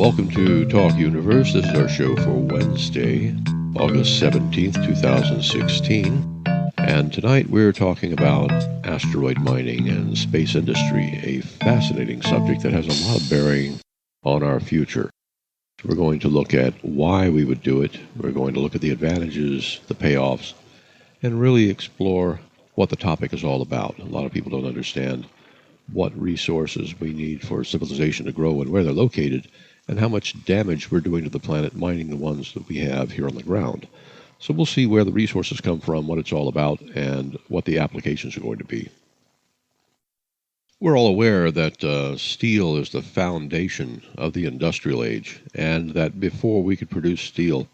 Welcome to Talk Universe. This is our show for Wednesday, August 17th, 2016. And tonight we're talking about asteroid mining and space industry, a fascinating subject that has a lot of bearing on our future. We're going to look at why we would do it. We're going to look at the advantages, the payoffs, and really explore what the topic is all about. A lot of people don't understand what resources we need for civilization to grow and where they're located, and how much damage we're doing to the planet mining the ones that we have here on the ground. So we'll see where the resources come from, what it's all about, and what the applications are going to be. We're all aware that steel is the foundation of the industrial age, and that before we could produce steel,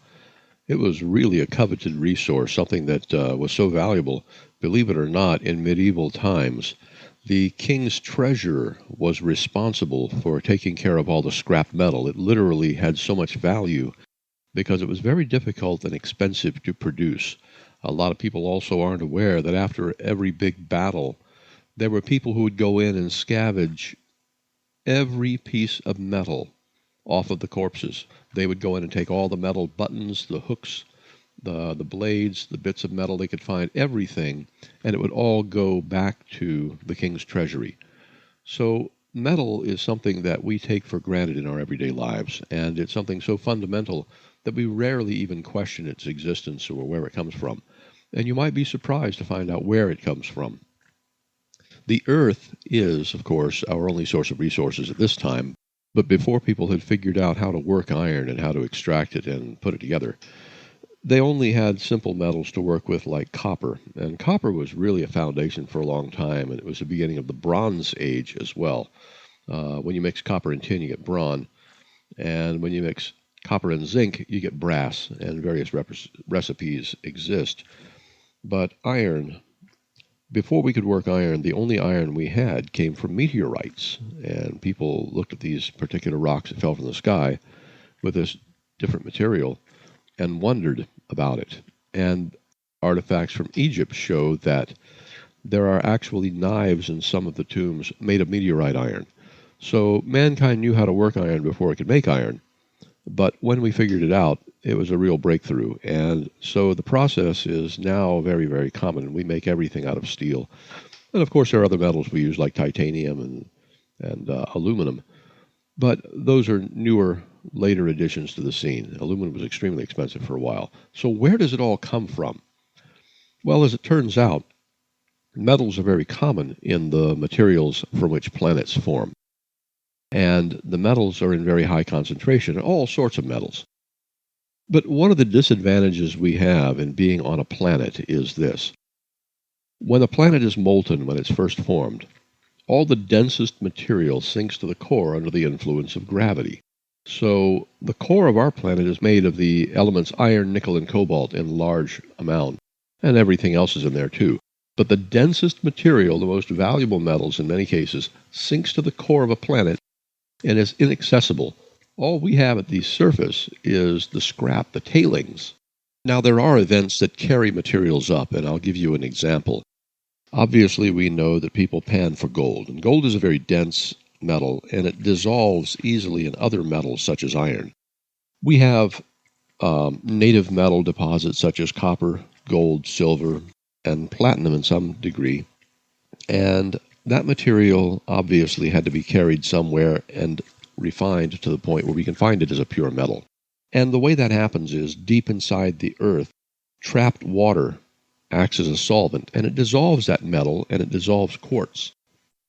it was really a coveted resource, something that was so valuable. Believe it or not, in medieval times, the king's treasurer was responsible for taking care of all the scrap metal. It literally had so much value because it was very difficult and expensive to produce. A lot of people also aren't aware that after every big battle, there were people who would go in and scavenge every piece of metal off of the corpses. They would go in and take all the metal buttons, the hooks, the blades, the bits of metal they could find, everything, and it would all go back to the king's treasury. So metal is something that we take for granted in our everyday lives, and it's something so fundamental that we rarely even question its existence or where it comes from. And you might be surprised to find out where it comes from. The Earth is, of course, our only source of resources at this time, but before people had figured out how to work iron and how to extract it and put it together, they only had simple metals to work with like copper, and copper was really a foundation for a long time, and it was the beginning of the Bronze Age as well. When you mix copper and tin, you get bronze, and when you mix copper and zinc, you get brass, and various recipes exist. But iron, before we could work iron, the only iron we had came from meteorites, and people looked at these particular rocks that fell from the sky with this different material and wondered about it. And artifacts from Egypt show that there are actually knives in some of the tombs made of meteorite iron. So mankind knew how to work iron before it could make iron. But when we figured it out, it was a real breakthrough. And so the process is now very, very common. We make everything out of steel. And of course, there are other metals we use like titanium and aluminum. But those are newer, later additions to the scene. Aluminum was extremely expensive for a while. So where does it all come from? Well, as it turns out, metals are very common in the materials from which planets form. And the metals are in very high concentration, all sorts of metals. But one of the disadvantages we have in being on a planet is this. When a planet is molten, when it's first formed, all the densest material sinks to the core under the influence of gravity. So the core of our planet is made of the elements iron, nickel, and cobalt in large amount, and everything else is in there too. But the densest material, the most valuable metals in many cases, sinks to the core of a planet and is inaccessible. All we have at the surface is the scrap, the tailings. Now there are events that carry materials up, and I'll give you an example. Obviously, we know that people pan for gold, and gold is a very dense metal, and it dissolves easily in other metals such as iron. We have native metal deposits such as copper, gold, silver, and platinum in some degree, and that material obviously had to be carried somewhere and refined to the point where we can find it as a pure metal. And the way that happens is deep inside the earth, trapped water acts as a solvent, and it dissolves that metal, and it dissolves quartz.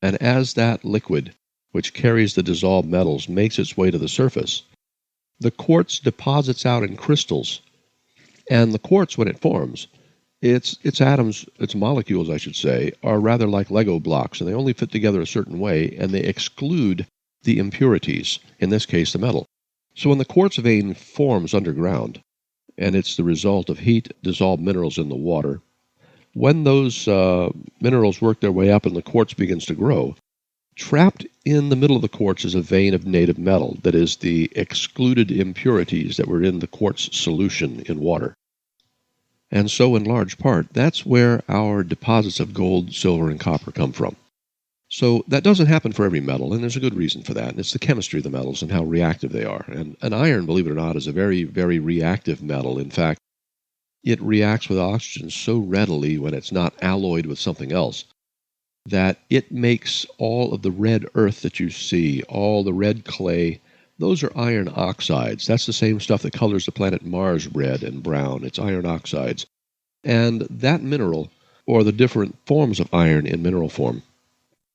And as that liquid, which carries the dissolved metals, makes its way to the surface, the quartz deposits out in crystals. And the quartz, when it forms, its atoms, its molecules, I should say, are rather like Lego blocks, and they only fit together a certain way, and they exclude the impurities, in this case the metal. So when the quartz vein forms underground, and it's the result of heat, dissolved minerals in the water, when those minerals work their way up and the quartz begins to grow, trapped in the middle of the quartz is a vein of native metal, that is the excluded impurities that were in the quartz solution in water. And so in large part, that's where our deposits of gold, silver, and copper come from. So that doesn't happen for every metal, and there's a good reason for that. And it's the chemistry of the metals and how reactive they are. And iron, believe it or not, is a very, very reactive metal. In fact, it reacts with oxygen so readily when it's not alloyed with something else that it makes all of the red earth that you see, all the red clay, those are iron oxides. That's the same stuff that colors the planet Mars red and brown. It's iron oxides. And that mineral, or the different forms of iron in mineral form,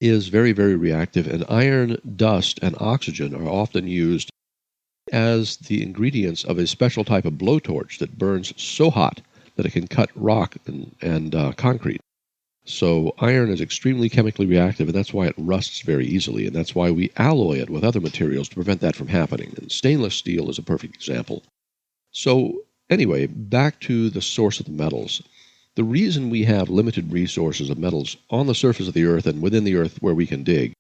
is very, very reactive, and iron dust and oxygen are often used as the ingredients of a special type of blowtorch that burns so hot that it can cut rock and concrete. So iron is extremely chemically reactive, and that's why it rusts very easily, and that's why we alloy it with other materials to prevent that from happening. And stainless steel is a perfect example. So anyway, back to the source of the metals. The reason we have limited resources of metals on the surface of the Earth and within the Earth where we can dig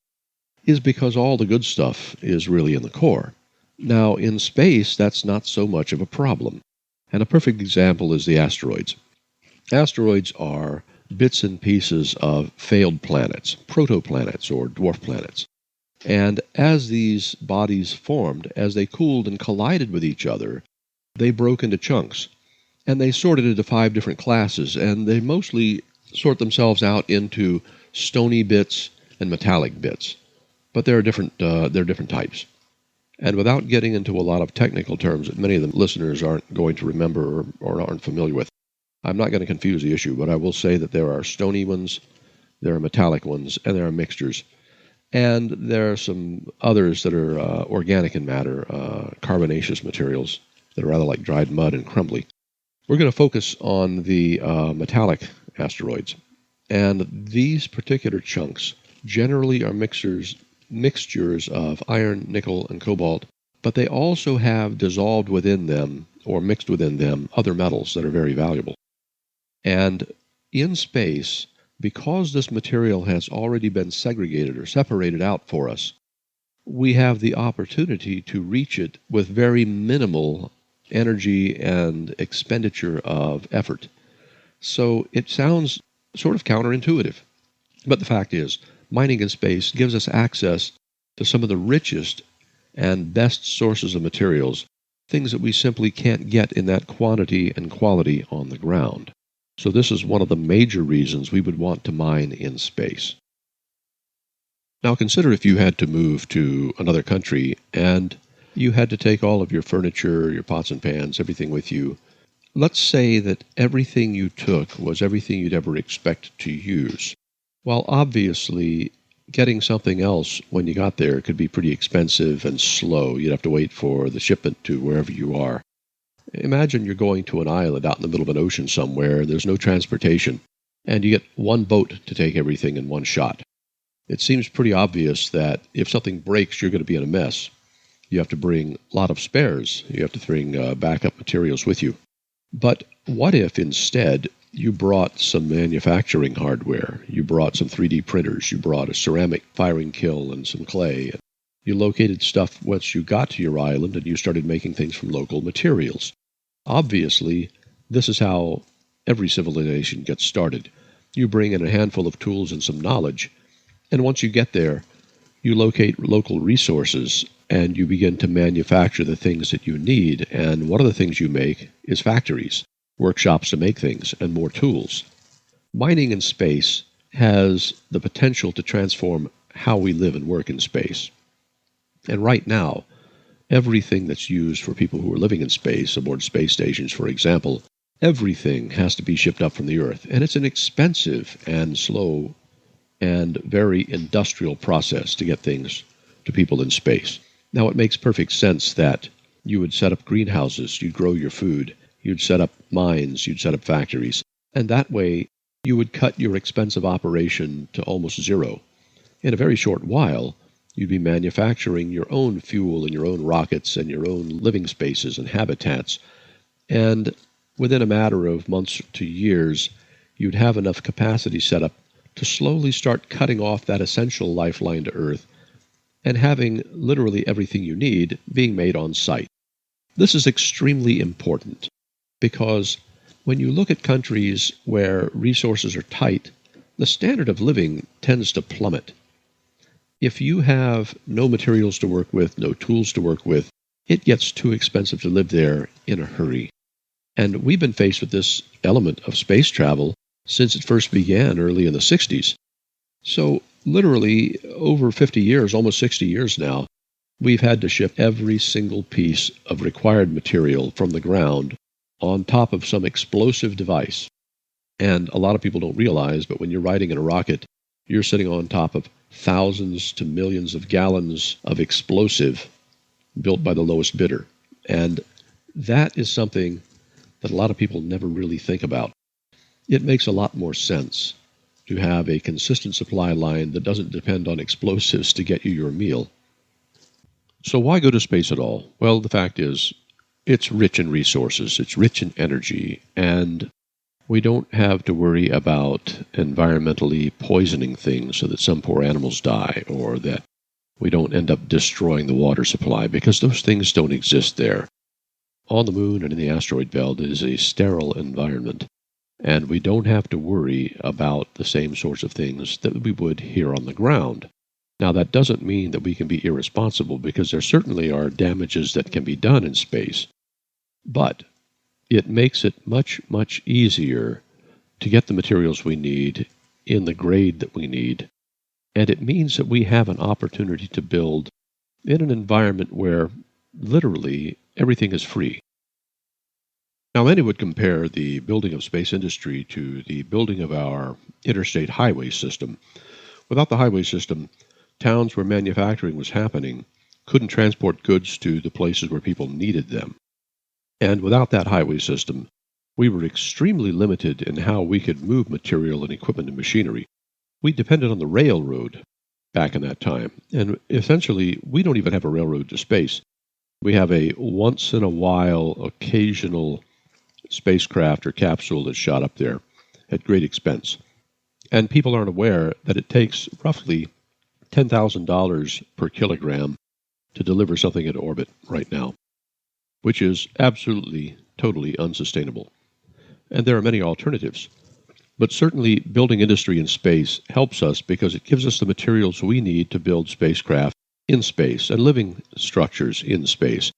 is because all the good stuff is really in the core. Now, in space, that's not so much of a problem. And a perfect example is the asteroids. Asteroids are bits and pieces of failed planets, protoplanets or dwarf planets. And as these bodies formed, as they cooled and collided with each other, they broke into chunks. And they sorted into 5 different classes, and they mostly sort themselves out into stony bits and metallic bits. But there are different types. And without getting into a lot of technical terms that many of the listeners aren't going to remember or aren't familiar with, I'm not going to confuse the issue, but I will say that there are stony ones, there are metallic ones, and there are mixtures. And there are some others that are organic in matter, carbonaceous materials that are rather like dried mud and crumbly. We're going to focus on the metallic asteroids. And these particular chunks generally are mixtures of iron, nickel, and cobalt, but they also have dissolved within them or mixed within them other metals that are very valuable. And in space, because this material has already been segregated or separated out for us, we have the opportunity to reach it with very minimal energy and expenditure of effort. So it sounds sort of counterintuitive. But the fact is, mining in space gives us access to some of the richest and best sources of materials, things that we simply can't get in that quantity and quality on the ground. So this is one of the major reasons we would want to mine in space. Now consider if you had to move to another country and you had to take all of your furniture, your pots and pans, everything with you. Let's say that everything you took was everything you'd ever expect to use. While obviously getting something else when you got there could be pretty expensive and slow. You'd have to wait for the shipment to wherever you are. Imagine you're going to an island out in the middle of an ocean somewhere, there's no transportation, and you get one boat to take everything in one shot. It seems pretty obvious that if something breaks, you're going to be in a mess. You have to bring a lot of spares. You have to bring backup materials with you. But what if instead you brought some manufacturing hardware? You brought some 3D printers. You brought a ceramic firing kiln and some clay. You located stuff once you got to your island and you started making things from local materials. Obviously, this is how every civilization gets started. You bring in a handful of tools and some knowledge, and once you get there, you locate local resources and you begin to manufacture the things that you need. And one of the things you make is factories, workshops to make things, and more tools. Mining in space has the potential to transform how we live and work in space. And right now, everything that's used for people who are living in space, aboard space stations, for example, everything has to be shipped up from the Earth. And it's an expensive and slow and very industrial process to get things to people in space. Now, it makes perfect sense that you would set up greenhouses, you'd grow your food, you'd set up mines, you'd set up factories, and that way you would cut your expensive operation to almost zero. In a very short while, you'd be manufacturing your own fuel and your own rockets and your own living spaces and habitats, and within a matter of months to years, you'd have enough capacity set up to slowly start cutting off that essential lifeline to Earth and having literally everything you need being made on site. This is extremely important because when you look at countries where resources are tight, the standard of living tends to plummet. if you have no materials to work with, no tools to work with, it gets too expensive to live there in a hurry. And we've been faced with this element of space travel since it first began early in the 60s. So literally over 50 years, almost 60 years now, we've had to ship every single piece of required material from the ground on top of some explosive device. And a lot of people don't realize, but when you're riding in a rocket, you're sitting on top of thousands to millions of gallons of explosive built by the lowest bidder. And that is something that a lot of people never really think about. It makes a lot more sense to have a consistent supply line that doesn't depend on explosives to get you your meal. So why go to space at all? Well, the fact is, it's rich in resources, it's rich in energy, and we don't have to worry about environmentally poisoning things so that some poor animals die, or that we don't end up destroying the water supply, because those things don't exist there. On the moon and in the asteroid belt, it is a sterile environment, and we don't have to worry about the same sorts of things that we would here on the ground. Now, that doesn't mean that we can be irresponsible, because there certainly are damages that can be done in space, but it makes it much, much easier to get the materials we need in the grade that we need, and it means that we have an opportunity to build in an environment where literally everything is free. Now, many would compare the building of space industry to the building of our interstate highway system. Without the highway system, towns where manufacturing was happening couldn't transport goods to the places where people needed them. And without that highway system, we were extremely limited in how we could move material and equipment and machinery. We depended on the railroad back in that time. And essentially, we don't even have a railroad to space. We have a once-in-a-while, occasional spacecraft or capsule that's shot up there at great expense. And people aren't aware that it takes roughly $10,000 per kilogram to deliver something into orbit right now, which is absolutely, totally unsustainable. And there are many alternatives. But certainly building industry in space helps us because it gives us the materials we need to build spacecraft in space and living structures in space.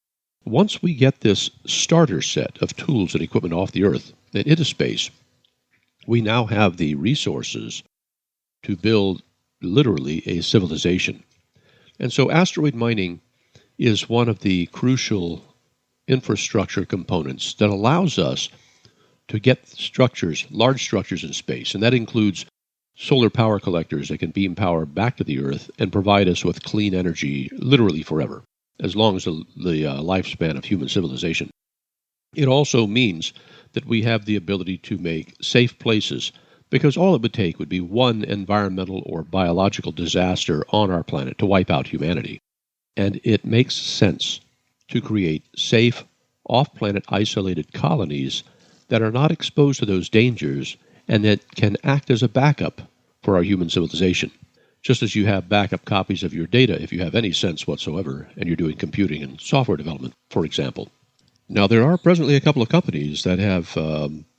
Once we get this starter set of tools and equipment off the Earth and into space, we now have the resources to build literally a civilization. And so asteroid mining is one of the crucial infrastructure components that allows us to get structures, large structures in space. And that includes solar power collectors that can beam power back to the Earth and provide us with clean energy literally forever, as long as the lifespan of human civilization. It also means that we have the ability to make safe places, because all it would take would be one environmental or biological disaster on our planet to wipe out humanity. And it makes sense to create safe, off-planet isolated colonies that are not exposed to those dangers and that can act as a backup for our human civilization. Just as you have backup copies of your data if you have any sense whatsoever and you're doing computing and software development, for example. Now, there are presently a couple of companies that have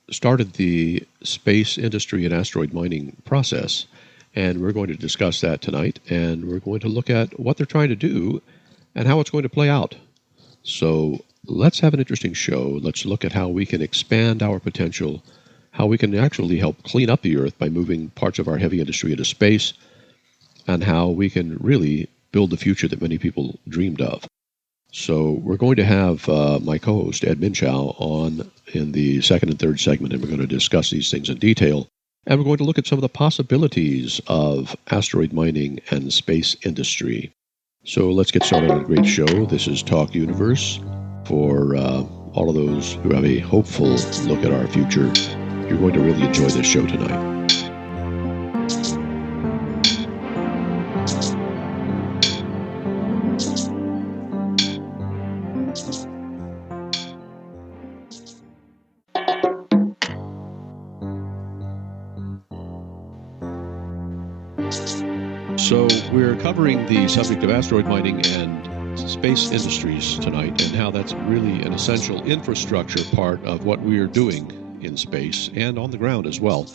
started the space industry and asteroid mining process, and we're going to discuss that tonight, and we're going to look at what they're trying to do and how it's going to play out. So let's have an interesting show. Let's look at how we can expand our potential, how we can actually help clean up the Earth by moving parts of our heavy industry into space, and how we can really build the future that many people dreamed of. So we're going to have my co-host, Ed Minchau, on in the second and third segment, and we're going to discuss these things in detail. And we're going to look at some of the possibilities of asteroid mining and space industry. So let's get started on a great show. This is Talk Universe. For all of those who have a hopeful look at our future, you're going to really enjoy this show tonight. So we're covering the subject of asteroid mining and space industries tonight, and how that's really an essential infrastructure part of what we are doing in space and on the ground as well.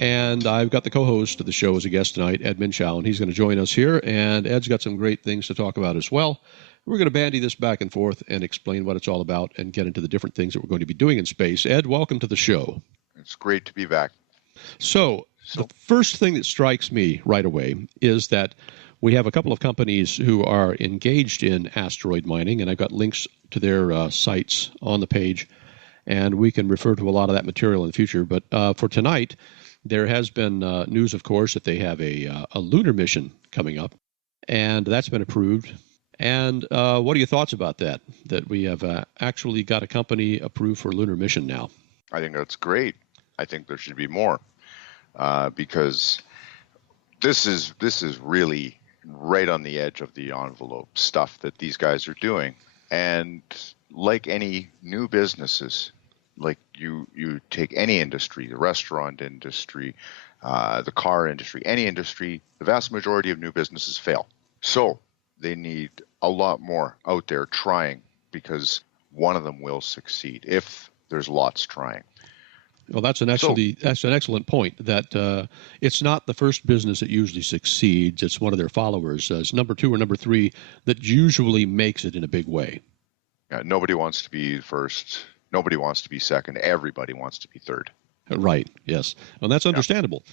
And I've got the co-host of the show as a guest tonight, Ed Minchau, and he's going to join us here. And Ed's got some great things to talk about as well. We're going to bandy this back and forth and explain what it's all about and get into the different things that we're going to be doing in space. Ed, welcome to the show. It's great to be back. So the first thing that strikes me right away is that we have a couple of companies who are engaged in asteroid mining, and I've got links to their sites on the page, and we can refer to a lot of that material in the future. But for tonight, there has been news, of course, that they have a lunar mission coming up, and that's been approved. And what are your thoughts about that, that we have actually got a company approved for a lunar mission now? I think that's great. I think there should be more because this is really right on the edge of the envelope stuff that these guys are doing. And like any new businesses, like you take any industry, the restaurant industry, the car industry, any industry, the vast majority of new businesses fail. So they need a lot more out there trying, because one of them will succeed if there's lots trying. Well, that's an excellent point, that it's not the first business that usually succeeds. It's one of their followers. It's number 2 or number 3 that usually makes it in a big way. Yeah, nobody wants to be first. Nobody wants to be second. Everybody wants to be third. Right, yes. Well, that's understandable.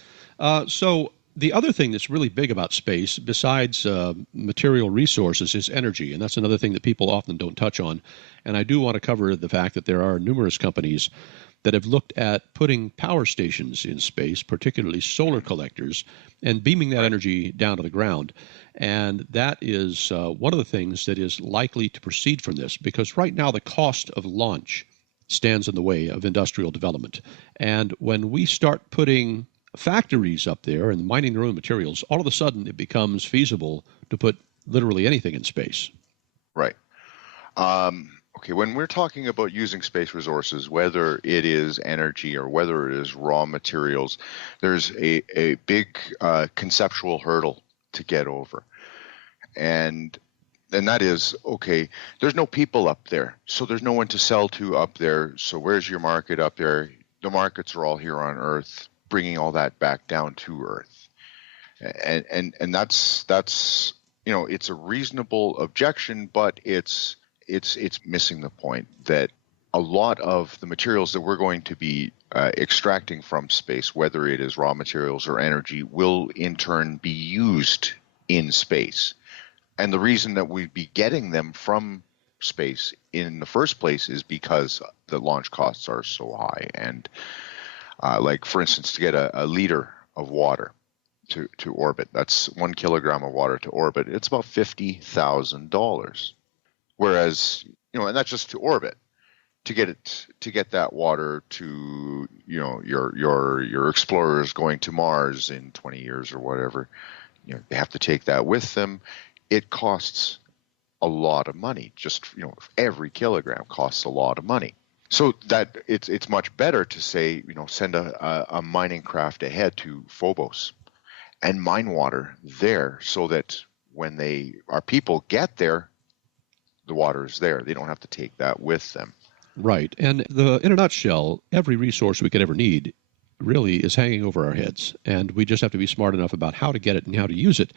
So the other thing that's really big about space, besides material resources, is energy. And that's another thing that people often don't touch on. And I do want to cover the fact that there are numerous companies that have looked at putting power stations in space, particularly solar collectors, and beaming that energy down to the ground. And that is one of the things that is likely to proceed from this, because right now the cost of launch stands in the way of industrial development. And when we start putting factories up there and mining their own materials, all of a sudden it becomes feasible to put literally anything in space. Right. Okay, when we're talking about using space resources, whether it is energy or whether it is raw materials, there's a big conceptual hurdle to get over. And that is, okay, there's no people up there, so there's no one to sell to up there. So where's your market up there? The markets are all here on Earth, bringing all that back down to Earth. And that's it's a reasonable objection, but it's missing the point that a lot of the materials that we're going to be extracting from space, whether it is raw materials or energy, will in turn be used in space. And the reason that we'd be getting them from space in the first place is because the launch costs are so high. And like, for instance, to get a liter of water to orbit, that's 1 kilogram of water to orbit, it's about $50,000. Whereas, and that's just to orbit. To get that water to, your explorers going to Mars in 20 years or whatever, they have to take that with them. It costs a lot of money. Just, every kilogram costs a lot of money. So that it's much better to say, send a mining craft ahead to Phobos and mine water there, so that when our people get there, the water is there. They don't have to take that with them. Right. And in a nutshell, every resource we could ever need really is hanging over our heads. And we just have to be smart enough about how to get it and how to use it.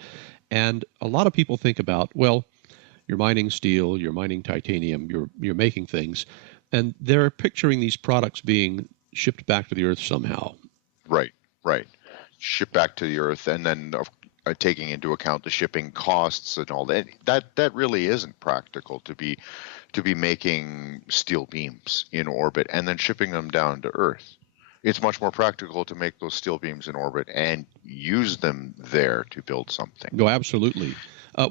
And a lot of people think about, well, you're mining steel, you're mining titanium, you're making things, and they're picturing these products being shipped back to the Earth somehow. Right. Shipped back to the Earth, and then taking into account the shipping costs and all that. That really isn't practical to be making steel beams in orbit and then shipping them down to Earth. It's much more practical to make those steel beams in orbit and use them there to build something. No, absolutely.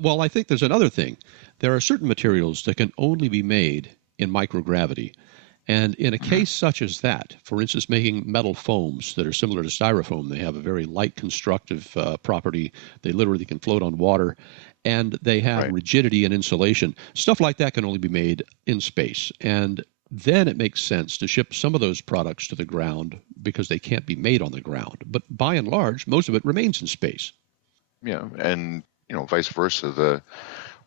Well, I think there's another thing. There are certain materials that can only be made in microgravity. And in a case such as that, for instance, making metal foams that are similar to styrofoam, they have a very light constructive property. They literally can float on water, and they have rigidity and insulation. Stuff like that can only be made in space. And then it makes sense to ship some of those products to the ground because they can't be made on the ground. But by and large, most of it remains in space. Yeah, and vice versa.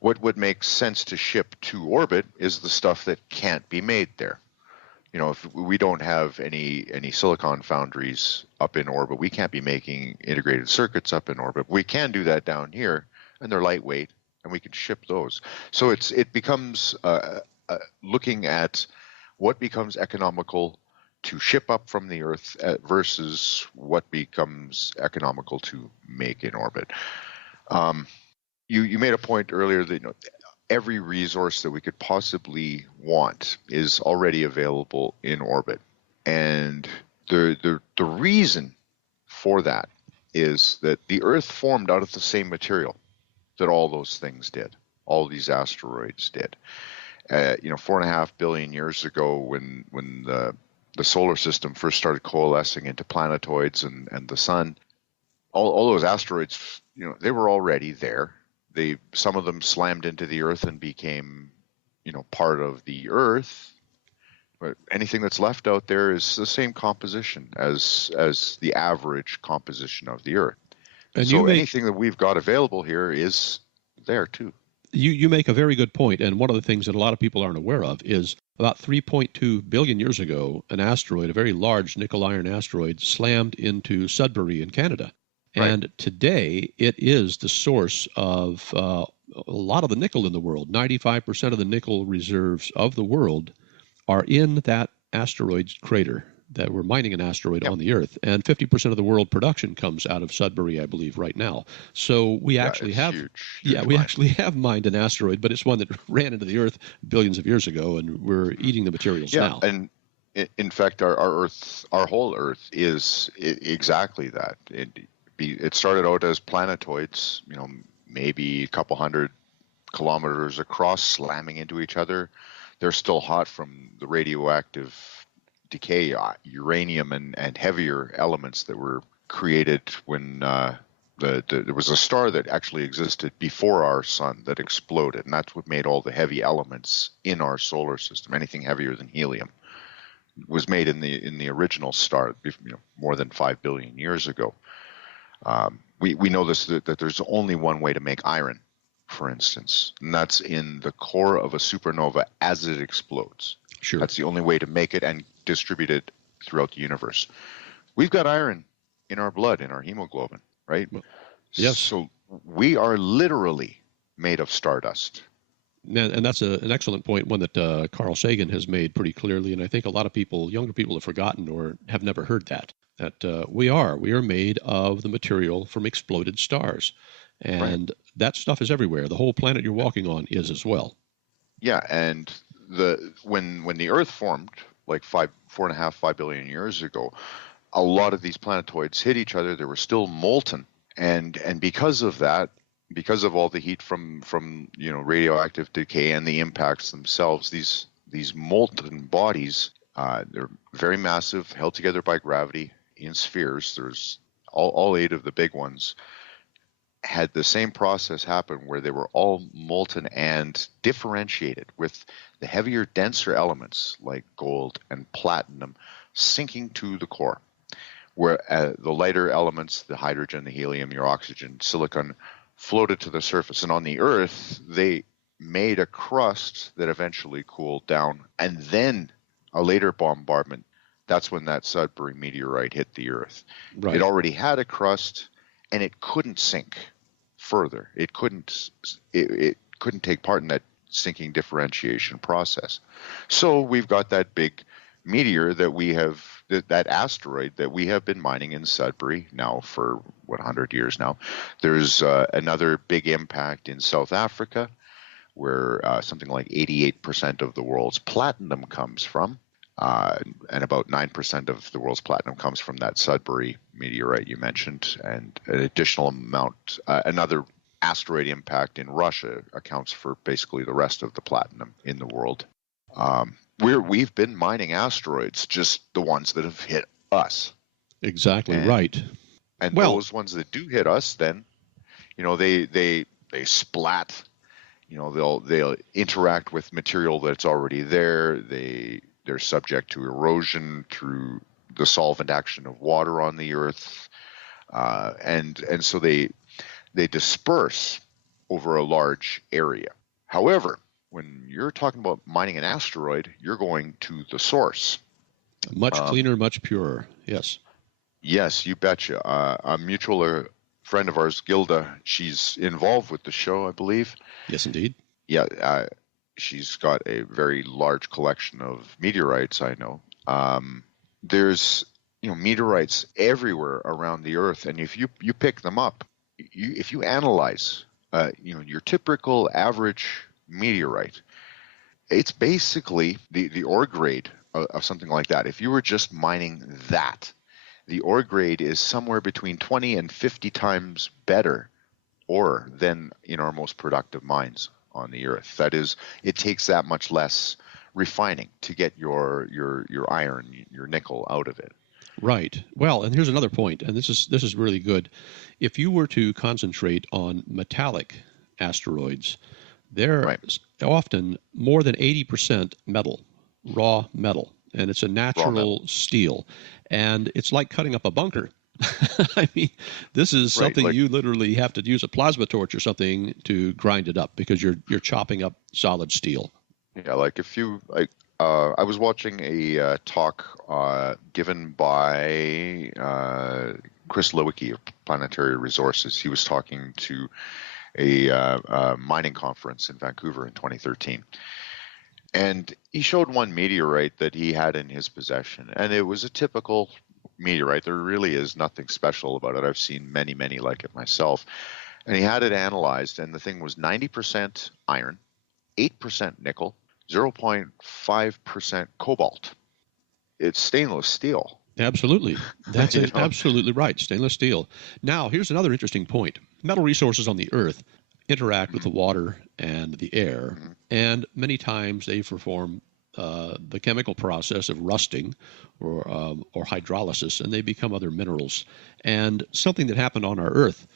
What would make sense to ship to orbit is the stuff that can't be made there. if we don't have any silicon foundries up in orbit, we can't be making integrated circuits up in orbit. We can do that down here, and they're lightweight, and we can ship those. So it becomes looking at what becomes economical to ship up from the Earth versus what becomes economical to make in orbit. You made a point earlier that every resource that we could possibly want is already available in orbit, and the reason for that is that the Earth formed out of the same material that all those things did. All these asteroids did. 4.5 billion years ago, when the solar system first started coalescing into planetoids and the sun, all those asteroids, they were already there. Some of them slammed into the Earth and became, part of the Earth. But anything that's left out there is the same composition as the average composition of the Earth. And so anything that we've got available here is there too. You make a very good point, and one of the things that a lot of people aren't aware of is about 3.2 billion years ago, an asteroid, a very large nickel-iron asteroid, slammed into Sudbury in Canada. And today, it is the source of a lot of the nickel in the world. 95% of the nickel reserves of the world are in that asteroid crater, that we're mining an asteroid on the Earth. And 50% of the world production comes out of Sudbury, I believe, right now. So we actually have actually have mined an asteroid, but it's one that ran into the Earth billions of years ago, and we're eating the materials now. And in fact, our Earth, our whole Earth, is exactly that. It started out as planetoids, maybe a couple hundred kilometers across, slamming into each other. They're still hot from the radioactive decay, uranium and heavier elements that were created when there was a star that actually existed before our sun that exploded, and that's what made all the heavy elements in our solar system. Anything heavier than helium was made in the original star, more than 5 billion years ago. We know this that there's only one way to make iron, for instance, and that's in the core of a supernova as it explodes. Sure. That's the only way to make it and distribute it throughout the universe. We've got iron in our blood, in our hemoglobin, right? Well, yes. So we are literally made of stardust. And that's an excellent point, one that Carl Sagan has made pretty clearly, and I think a lot of people, younger people, have forgotten or have never heard that we are made of the material from exploded stars, and that stuff is everywhere. The whole planet you're walking on is as well. Yeah, and when the Earth formed, like 4.5 billion years ago, a lot of these planetoids hit each other. They were still molten, and because of that, because of all the heat from radioactive decay and the impacts themselves, these molten bodies, they're very massive, held together by gravity in spheres. There's all 8 of the big ones had the same process happen, where they were all molten and differentiated, with the heavier, denser elements like gold and platinum sinking to the core, where the lighter elements, the hydrogen, the helium, your oxygen, silicon, floated to the surface. And on the Earth, they made a crust that eventually cooled down, and then a later bombardment. That's when that Sudbury meteorite hit the Earth. Right. It already had a crust, and it couldn't sink further. It couldn't take part in that sinking differentiation process. So we've got that big meteor that we have, that asteroid that we have been mining in Sudbury now for 100 years now. There's another big impact in South Africa, where something like 88% of the world's platinum comes from. And about 9% of the world's platinum comes from that Sudbury meteorite you mentioned, and an additional amount, another asteroid impact in Russia accounts for basically the rest of the platinum in the world. We've been mining asteroids, just the ones that have hit us. Exactly right. And those ones that do hit us, then, they splat. They'll interact with material that's already there. They're subject to erosion through the solvent action of water on the Earth, and so they disperse over a large area. However, when you're talking about mining an asteroid, you're going to the source. Much cleaner, much purer. Yes. Yes, you betcha. A mutual friend of ours, Gilda, she's involved with the show, I believe. Yes, indeed. Yeah, she's got a very large collection of meteorites, I know. There's meteorites everywhere around the Earth, and if you pick them up, if you analyze your typical average meteorite, it's basically the ore grade of something like that. If you were just mining that, the ore grade is somewhere between 20 and 50 times better ore than in our most productive mines on the Earth. That is, it takes that much less refining to get your iron, your nickel out of it. Right. Well, and here's another point, and this is really good. If you were to concentrate on metallic asteroids, they're Right. often more than 80% metal, raw metal, and it's a Raw metal. natural steel. And it's like cutting up a bunker. I mean, this is Right. something Like, you literally have to use a plasma torch or something to grind it up because you're chopping up solid steel. yeah, like if you like, I was watching a talk given by Chris Lewicki of Planetary Resources. He was talking to a mining conference in Vancouver in 2013. And he showed one meteorite that he had in his possession, and it was a typical meteorite. There really is nothing special about it. I've seen many, many like it myself. And he had it analyzed, and the thing was 90% iron, 8% nickel, 0.5% cobalt. It's stainless steel. Absolutely. That's you know? absolutely right. Stainless steel. Now, here's another interesting point. Metal resources on the Earth interact with the water and the air, Mhm. and many times they perform the chemical process of rusting or hydrolysis, and they become other minerals. And something that happened on our Earth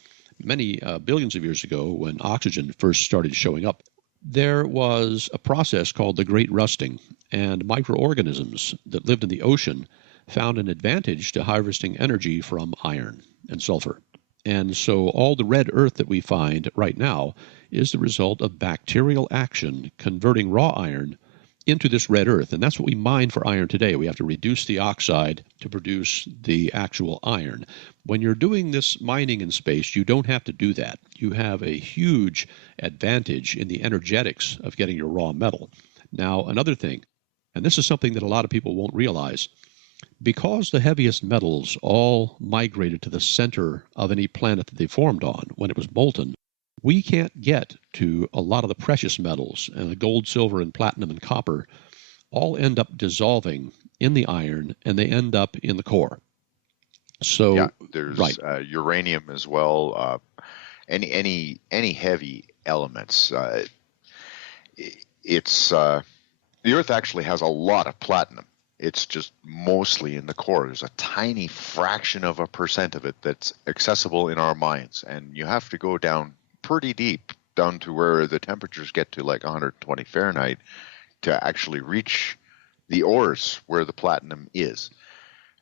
many billions of years ago when oxygen first started showing up, there was a process called the Great Rusting, and microorganisms that lived in the ocean found an advantage to harvesting energy from iron and sulfur. And so all the red earth that we find right now is the result of bacterial action converting raw iron into this red earth. And that's what we mine for iron today. We have to reduce the oxide to produce the actual iron. When you're doing this mining in space, you don't have to do that. You have a huge advantage in the energetics of getting your raw metal. Now, another thing, and this is something that a lot of people won't realize, because the heaviest metals all migrated to the center of any planet that they formed on when it was molten, we can't get to a lot of the precious metals, and the gold, silver, and platinum and copper all end up dissolving in the iron, and they end up in the core. Yeah, So, right. there's uranium as well. Any heavy elements. It's The Earth actually has a lot of platinum. It's just mostly in the core. There's a tiny fraction of a percent of it that's accessible in our mines, and you have to go down pretty deep, down to where the temperatures get to like 120 Fahrenheit to actually reach the ores where the platinum is.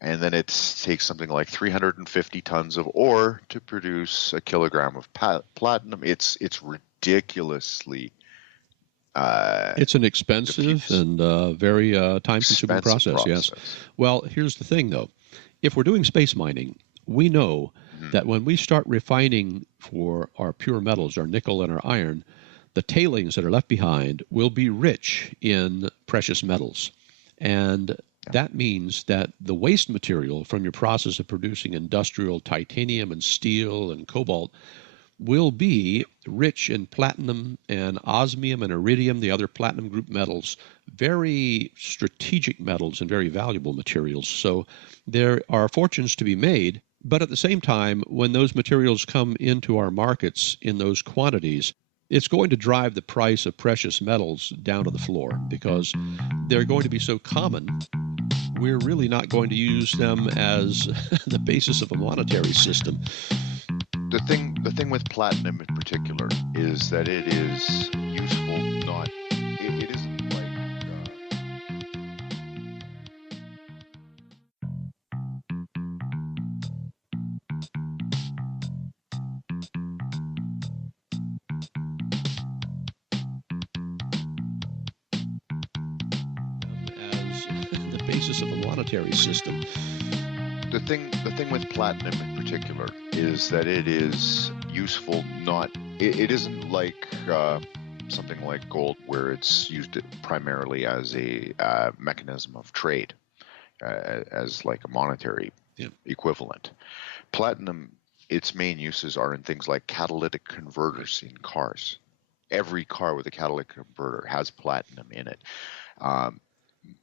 And then it takes something like 350 tons of ore to produce a kilogram of platinum. It's ridiculously It's an expensive diffuse, and very time-consuming expensive process, yes. process. Well, here's the thing, though. If we're doing space mining, we know Mhm. that when we start refining for our pure metals, our nickel and our iron, the tailings that are left behind will be rich in precious metals. And that means that the waste material from your process of producing industrial titanium and steel and cobalt will be rich in platinum and osmium and iridium, the other platinum group metals, very strategic metals and very valuable materials. So there are fortunes to be made. But at the same time, when those materials come into our markets in those quantities, it's going to drive the price of precious metals down to the floor because they're going to be so common. We're really not going to use them as the basis of a monetary system. The thing with platinum in particular is that it is useful. Not it isn't like is the basis of a monetary system. The thing with platinum in particular is that it is useful. It isn't like something like gold, where it's used primarily as a mechanism of trade, as like a monetary equivalent. Platinum, its main uses are in things like catalytic converters in cars. Every car with a catalytic converter has platinum in it.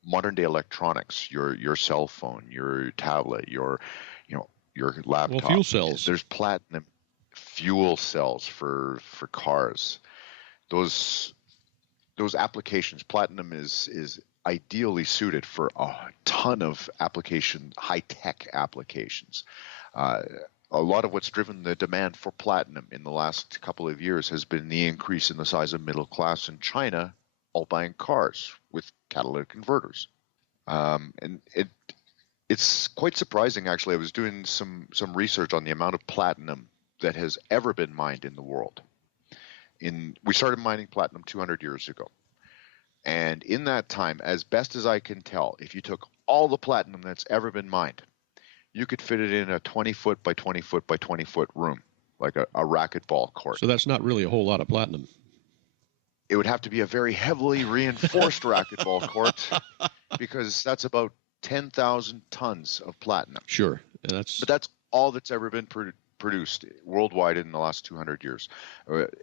Modern day electronics, your cell phone, your tablet, your laptop. Well, fuel cells. There's platinum fuel cells for cars. Those applications, platinum is ideally suited for a ton of high-tech applications. A lot of what's driven the demand for platinum in the last couple of years has been the increase in the size of middle class in China, all buying cars with catalytic converters. And it's quite surprising, actually. I was doing some research on the amount of platinum that has ever been mined in the world. We started mining platinum 200 years ago. And in that time, as best as I can tell, if you took all the platinum that's ever been mined, you could fit it in a 20-foot by 20-foot by 20-foot room, like a racquetball court. So that's not really a whole lot of platinum. It would have to be a very heavily reinforced racquetball court, because that's about 10,000 tons of platinum. Sure. But that's all that's ever been produced worldwide in the last 200 years.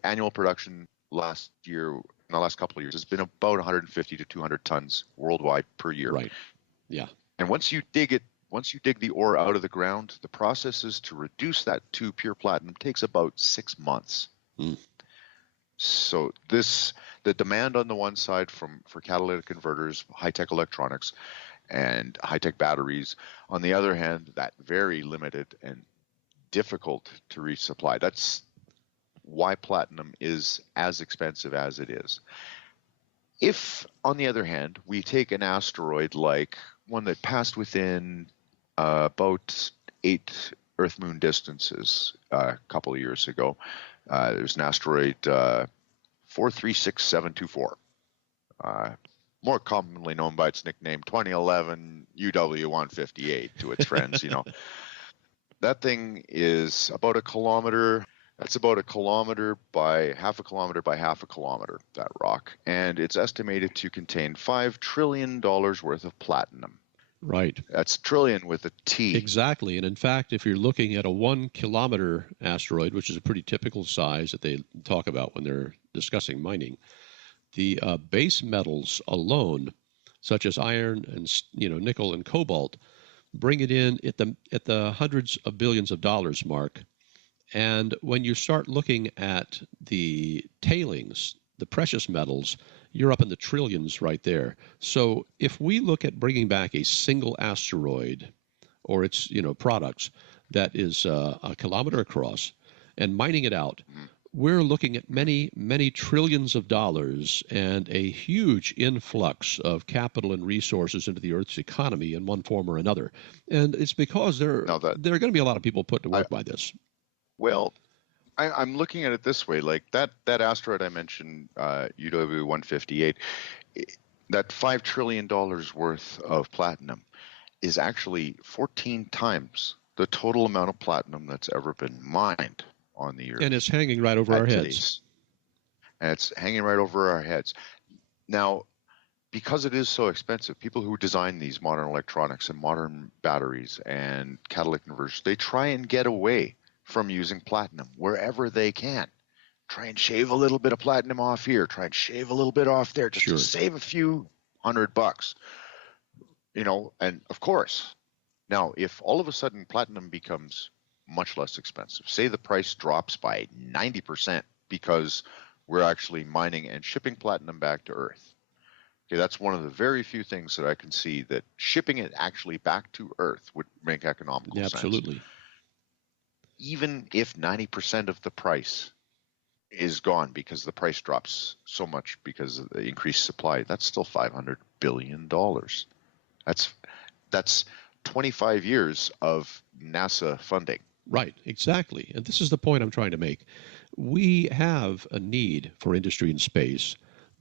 Annual production last year, in the last couple of years, has been about 150 to 200 tons worldwide per year. Right. Yeah. And once you dig the ore out of the ground, the processes to reduce that to pure platinum takes about 6 months. So the demand on the one side for catalytic converters, high-tech electronics, and high-tech batteries. On the other hand, that very limited and difficult to reach supply. That's why platinum is as expensive as it is. If, on the other hand, we take an asteroid like one that passed within about 8 Earth-Moon distances a couple of years ago, there's an asteroid 436724, more commonly known by its nickname 2011 UW158 to its friends. That thing is about a kilometer. That's about a kilometer by half a kilometer by half a kilometer, that rock. And it's estimated to contain $5 trillion worth of platinum. Right. That's trillion with a T. Exactly. And in fact, if you're looking at a 1 kilometer asteroid, which is a pretty typical size that they talk about when they're discussing mining, the base metals alone, such as iron and nickel and cobalt, bring it in at the hundreds of billions of dollars mark. And when you start looking at the tailings, the precious metals, you're up in the trillions right there. So if we look at bringing back a single asteroid or its products that is a kilometer across and mining it out, we're looking at many, many trillions of dollars and a huge influx of capital and resources into the Earth's economy in one form or another. And it's because there are going to be a lot of people put to work by this. Well, I'm looking at it this way, like that asteroid I mentioned, UW158, that $5 trillion worth of platinum is actually 14 times the total amount of platinum that's ever been mined on the Earth. And it's hanging right over our heads. And it's hanging right over our heads. Now, because it is so expensive, people who design these modern electronics and modern batteries and catalytic converters, they try and get away from using platinum wherever they can. Try and shave a little bit of platinum off here. Try and shave a little bit off there just to save a few $100. And of course, now if all of a sudden platinum becomes much less expensive, say the price drops by 90% because we're actually mining and shipping platinum back to Earth. Okay, that's one of the very few things that I can see that shipping it actually back to Earth would make economical sense. Absolutely. Even if 90% of the price is gone because the price drops so much because of the increased supply, that's still $500 billion. That's 25 years of NASA funding. Right, exactly. And this is the point I'm trying to make. We have a need for industry in space,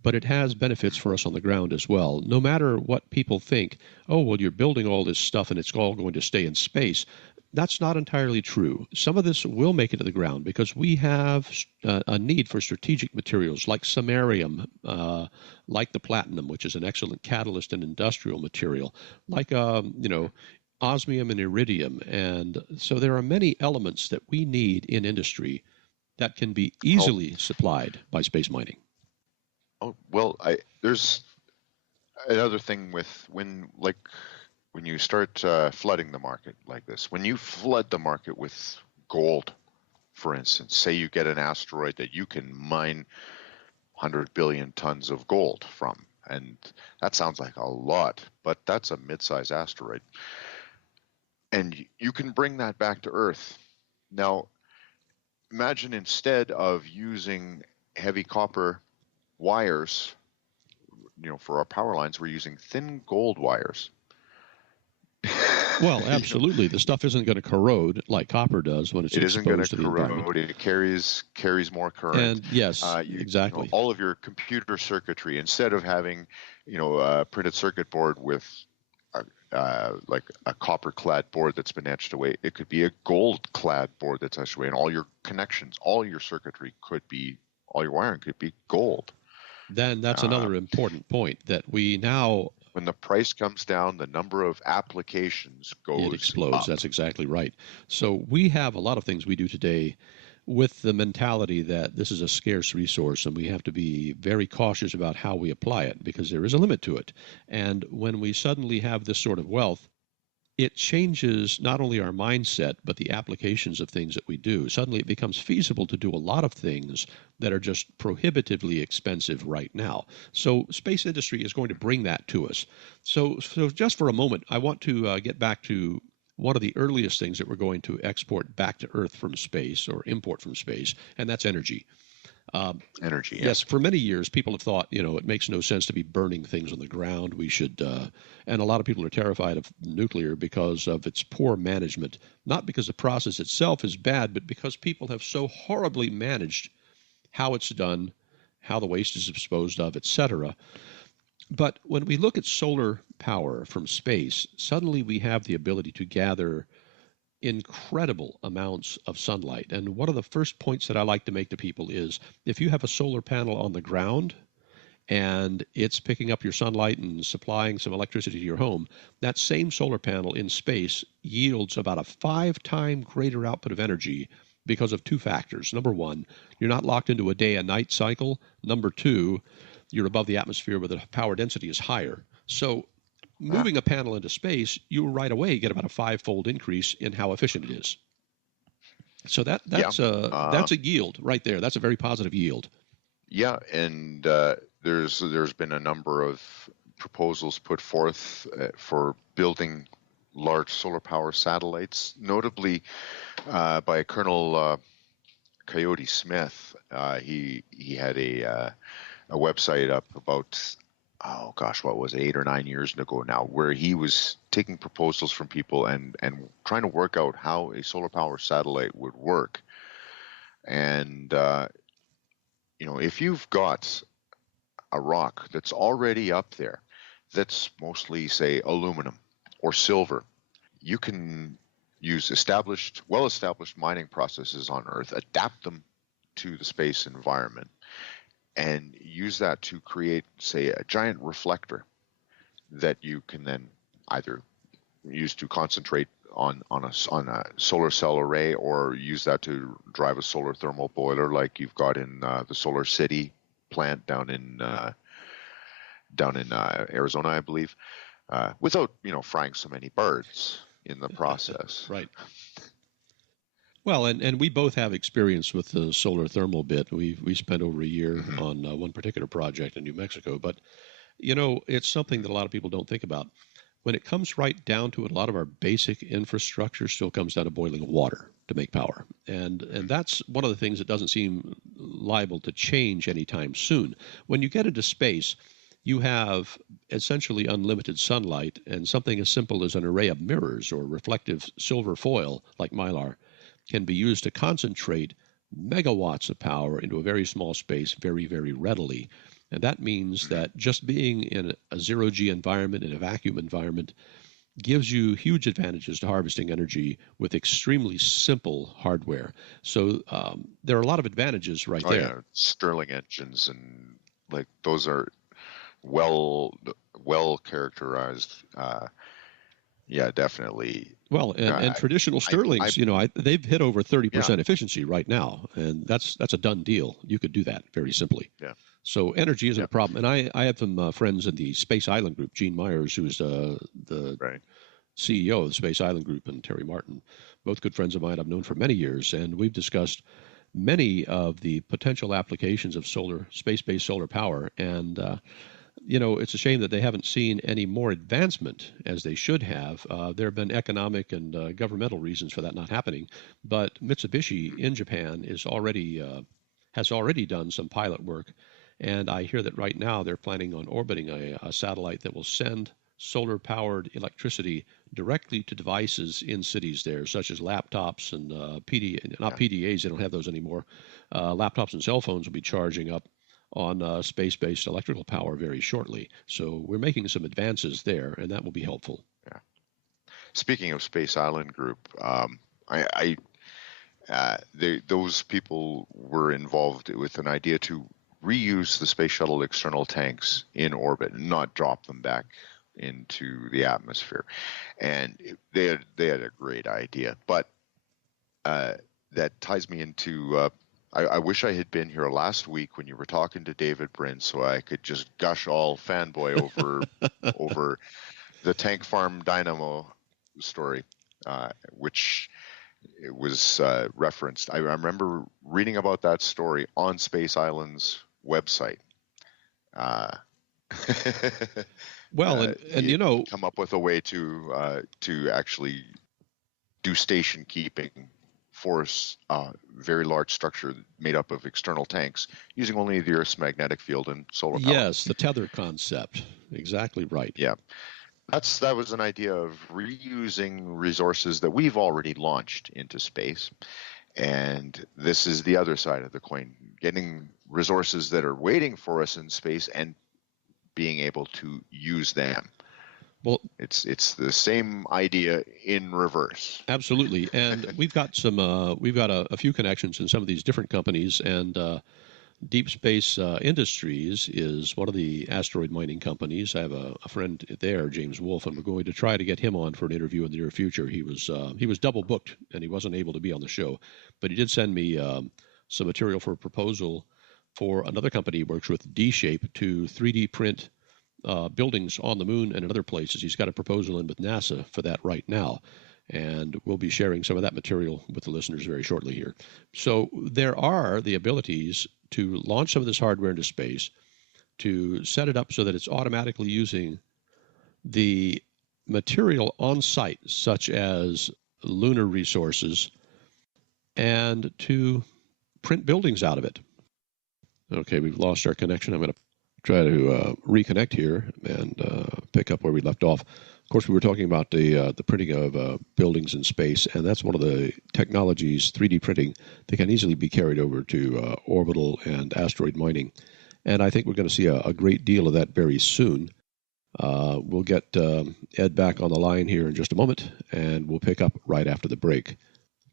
but it has benefits for us on the ground as well. No matter what people think, oh, well, you're building all this stuff and it's all going to stay in space. That's not entirely true. Some of this will make it to the ground because we have a need for strategic materials like samarium, like the platinum, which is an excellent catalyst and industrial material, like osmium and iridium. And so there are many elements that we need in industry that can be easily supplied by space mining. Oh, well, there's another thing with when you start flooding the market like this. When you flood the market with gold, for instance, say you get an asteroid that you can mine 100 billion tons of gold from, and that sounds like a lot, but that's a mid-sized asteroid. And you can bring that back to Earth. Now, imagine instead of using heavy copper wires, for our power lines, we're using thin gold wires. Well, absolutely. The stuff isn't going to corrode like copper does when it's exposed to the environment. It carries more current. And yes, exactly. All of your computer circuitry, instead of having, a printed circuit board with like a copper-clad board that's been etched away, it could be a gold-clad board that's etched away, and all your connections, all your circuitry all your wiring could be gold. Then that's another important point that we now. When the price comes down, the number of applications goes up. It explodes. That's exactly right. So we have a lot of things we do today with the mentality that this is a scarce resource and we have to be very cautious about how we apply it because there is a limit to it. And when we suddenly have this sort of wealth, it changes not only our mindset, but the applications of things that we do. Suddenly it becomes feasible to do a lot of things that are just prohibitively expensive right now. So space industry is going to bring that to us. So just for a moment, I want to get back to one of the earliest things that we're going to export back to Earth from space or import from space, and that's energy. Energy, yes. For many years, people have thought, it makes no sense to be burning things on the ground. We should, and a lot of people are terrified of nuclear because of its poor management, not because the process itself is bad, but because people have so horribly managed how it's done, how the waste is disposed of, etc. But when we look at solar power from space, suddenly we have the ability to gather incredible amounts of sunlight. And one of the first points that I like to make to people is if you have a solar panel on the ground and it's picking up your sunlight and supplying some electricity to your home, that same solar panel in space yields about a 5-time greater output of energy because of two factors. Number one, you're not locked into a day and night cycle. Number two, you're above the atmosphere where the power density is higher. So moving a panel into space, you right away get about a 5-fold increase in how efficient it is. So that's a yield right there. That's a very positive yield. Yeah, and there's been a number of proposals put forth for building large solar power satellites, notably by Colonel Coyote Smith. He had a website up about, what was it, 8 or 9 years ago now, where he was taking proposals from people and trying to work out how a solar power satellite would work. And, if you've got a rock that's already up there, that's mostly, say, aluminum or silver, you can use well-established mining processes on Earth, adapt them to the space environment, and use that to create, say, a giant reflector that you can then either use to concentrate on a solar cell array, or use that to drive a solar thermal boiler like you've got in the Solar City plant down in Arizona, I believe, without frying so many birds in the process. Right. Well, and we both have experience with the solar thermal bit. We spent over a year on one particular project in New Mexico, but it's something that a lot of people don't think about. When it comes right down to it, a lot of our basic infrastructure still comes down to boiling water to make power. And that's one of the things that doesn't seem liable to change anytime soon. When you get into space, you have essentially unlimited sunlight, and something as simple as an array of mirrors or reflective silver foil like Mylar can be used to concentrate megawatts of power into a very small space very, very readily. And that means that just being in a zero-G environment, in a vacuum environment, gives you huge advantages to harvesting energy with extremely simple hardware. So there are a lot of advantages right Oh there. yeah, Stirling engines and like those are well characterized. Yeah, definitely. Well, and traditional I Stirlings, they've hit over yeah 30% efficiency right now, and that's a done deal. You could do that very simply. yeah So energy isn't yeah a problem. And I have some friends in the Space Island Group, Gene Myers, who's the right. CEO of the Space Island Group, and Terry Martin, both good friends of mine I've known for many years, and we've discussed many of the potential applications of space-based solar power. And it's a shame that they haven't seen any more advancement as they should have. There have been economic and governmental reasons for that not happening, but Mitsubishi in Japan has already done some pilot work, and I hear that right now they're planning on orbiting a satellite that will send solar-powered electricity directly to devices in cities there, such as laptops and not Yeah. PDAs. They don't have those anymore. Laptops and cell phones will be charging up on space-based electrical power very shortly. So we're making some advances there, and that will be helpful. Yeah. Speaking of Space Island Group, I those people were involved with an idea to reuse the space shuttle external tanks in orbit and not drop them back into the atmosphere. And they had a great idea, but that ties me into. I wish I had been here last week when you were talking to David Brin, so I could just gush all fanboy over the tank farm dynamo story, which it was referenced. I remember reading about that story on Space Island's website. Uh, Well, and he come up with a way to actually do station keeping for a very large structure made up of external tanks using only the Earth's magnetic field and solar power. yes, the tether concept, exactly right. Yeah, that was an idea of reusing resources that we've already launched into space. And this is the other side of the coin, getting resources that are waiting for us in space and being able to use them. Well, It's the same idea in reverse. absolutely, and we've got a few connections in some of these different companies, and Deep Space Industries is one of the asteroid mining companies. I have a friend there, James Wolfe, and we're going to try to get him on for an interview in the near future. He was double booked and he wasn't able to be on the show, but he did send me some material for a proposal for another company he works with, D-Shape, to 3D print buildings on the moon and in other places. He's got a proposal in with NASA for that right now, and we'll be sharing some of that material with the listeners very shortly here. So there are the abilities to launch some of this hardware into space, to set it up so that it's automatically using the material on site, such as lunar resources, and to print buildings out of it. Okay, we've lost our connection. I'm going to try to reconnect here and pick up where we left off. Of course, we were talking about the printing of buildings in space, and that's one of the technologies, 3D printing, that can easily be carried over to orbital and asteroid mining. And I think we're going to see a great deal of that very soon. We'll get Ed back on the line here in just a moment, and we'll pick up right after the break.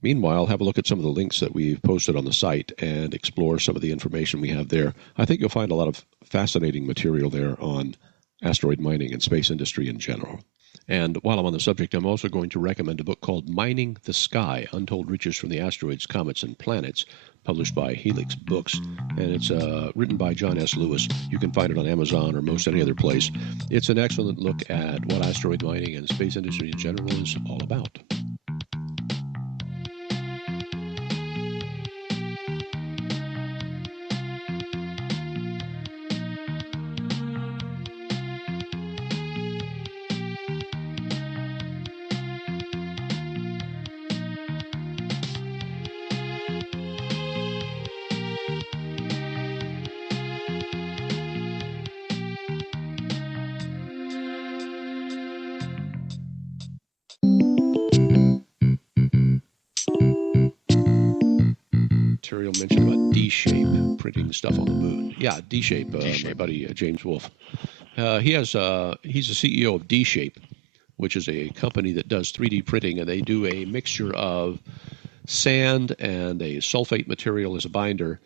Meanwhile, have a look at some of the links that we've posted on the site and explore some of the information we have there. I think you'll find a lot of fascinating material there on asteroid mining and space industry in general. And while I'm on the subject, I'm also going to recommend a book called Mining the Sky, Untold Riches from the Asteroids, Comets, and Planets, published by Helix Books. And it's written by John S. Lewis. You can find it on Amazon or most any other place. It's an excellent look at what asteroid mining and space industry in general is all about. material mentioned about D-shape, printing stuff on the moon. Yeah, D-shape. My D-shape. buddy James Wolfe. He's the CEO of D-shape, which is a company that does 3D printing, and they do a mixture of sand and a sulfate material as a binder,